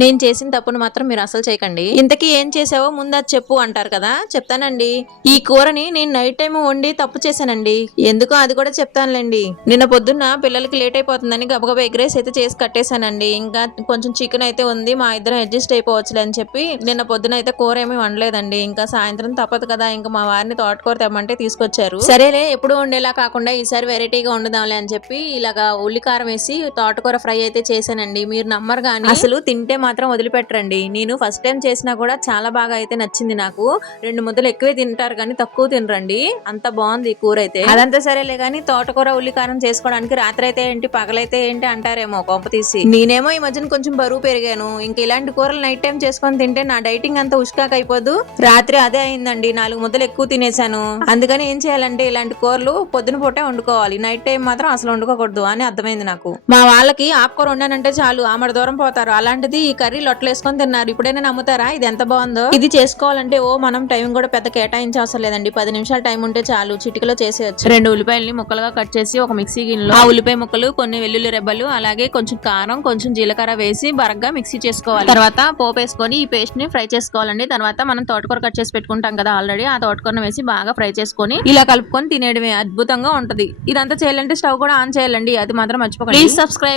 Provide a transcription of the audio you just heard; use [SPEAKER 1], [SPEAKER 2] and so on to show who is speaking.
[SPEAKER 1] నేను చేసిన తప్పును మాత్రం మీరు అసలు చేయకండి. ఇంతకీ ఏం చేసావో ముందు అది చెప్పు అంటారు కదా? చెప్తానండి. ఈ కూరని నేను నైట్ టైం వండి తప్పు చేశానండి. ఎందుకో అది కూడా చెప్తానులేండి. నిన్న పొద్దున్న పిల్లలకి లేట్ అయిపోతుందని గబగబా ఎగ్ రైస్ అయితే చేసి కట్టేశానండి. ఇంకా కొంచెం చికెన్ అయితే ఉంది మా ఇద్దరం అడ్జస్ట్ అయిపోవచ్చులే అని చెప్పి నిన్న పొద్దున అయితే కూర ఏమీ వండలేదండి. ఇంకా సాయంత్రం తప్పదు కదా ఇంకా మా వారిని తోటకూర తెమ్మంటే తీసుకొచ్చారు. సరేలే ఎప్పుడు వండేలా కాకుండా ఈసారి వెరైటీగా వండుదాంలే అని చెప్పి ఇలాగా ఉల్లికారం వేసి తోటకూర ఫ్రై అయితే చేశానండి. మీరు నమ్మరు కానీ అసలు తింటే మాత్రం వదిలిపెట్టరండి. నేను ఫస్ట్ టైం చేసినా కూడా చాలా బాగా అయితే నచ్చింది నాకు. రెండు ముద్దలు ఎక్కువే తింటారు కానీ తక్కువ తినరండి. అంత బాగుంది కూర అయితే అదంతా సరేలే కానీ తోటకూర ఉల్లికారం చేసుకోవడానికి రాత్రి అయితే ఏంటి పగలైతే ఏంటి అంటారేమో కొంప తీసి. నేనేమో ఈ మధ్యన కొంచెం బరువు పెరిగాను. ఇంక ఇలాంటి కూరలు నైట్ టైం చేసుకొని తింటే నా డైటింగ్ అంతా ఉష్కాక అయిపోదు. రాత్రి అదే అయిందండి. నాలుగు ముద్దలు ఎక్కువ తినేసాను అందుకని ఏం చేయాలంటే ఇలాంటి కూరలు పొద్దున పూటే వండుకోవాలి. నైట్ టైం మాత్రం అసలు వండుకోకూడదు అని అర్థమైంది నాకు. మా వాళ్ళకి ఆకుకూర వండానంటే చాలు. ఆమెడ దూరం పోతారు. అలాంటిది ఈ కర్రీ లొట్టలేసుకొని తిన్నారు. ఇప్పుడైనా నమ్ముతారా? ఇది ఎంత బాగుందో? ఇది చేసుకోవాలంటే ఓ మనం టైం కూడా పెద్ద కేటాయించే అవసరం లేదండి. పది నిమిషాల టైం ఉంటే చాలు. చిటికలో చేసేయచ్చు. రెండు ఉల్లిపాయల్ని ముక్కలుగా కట్ చేసి ఒక మిక్సీ గిన్నెలో ఆ ఉల్లిపాయ ముక్కలు కొన్ని వెల్లుల్లి రెబ్బలు అలాగే కొంచెం కారం కొంచెం జీలకర్ర వేసి బరగ్గా మిక్సీ చేసుకోవాలి. తర్వాత పోపు వేసుకొని ఈ పేస్ట్ని ఫ్రై చేసుకోవాలండి. తర్వాత మనం తోటకూర కట్ చేసి పెట్టుకుంటాం కదా ఆల్రెడీ ఆ తోటకూరను వేసి బాగా ఫ్రై చేసుకొని ఇలా కలుపుకొని తినేయడమే అద్భుతంగా ఉంటది. ఇదంతా చేయాలంటే స్టవ్ కూడా ఆన్ చేయాలండి. అది మాత్రం మర్చిపోకండి. Please subscribe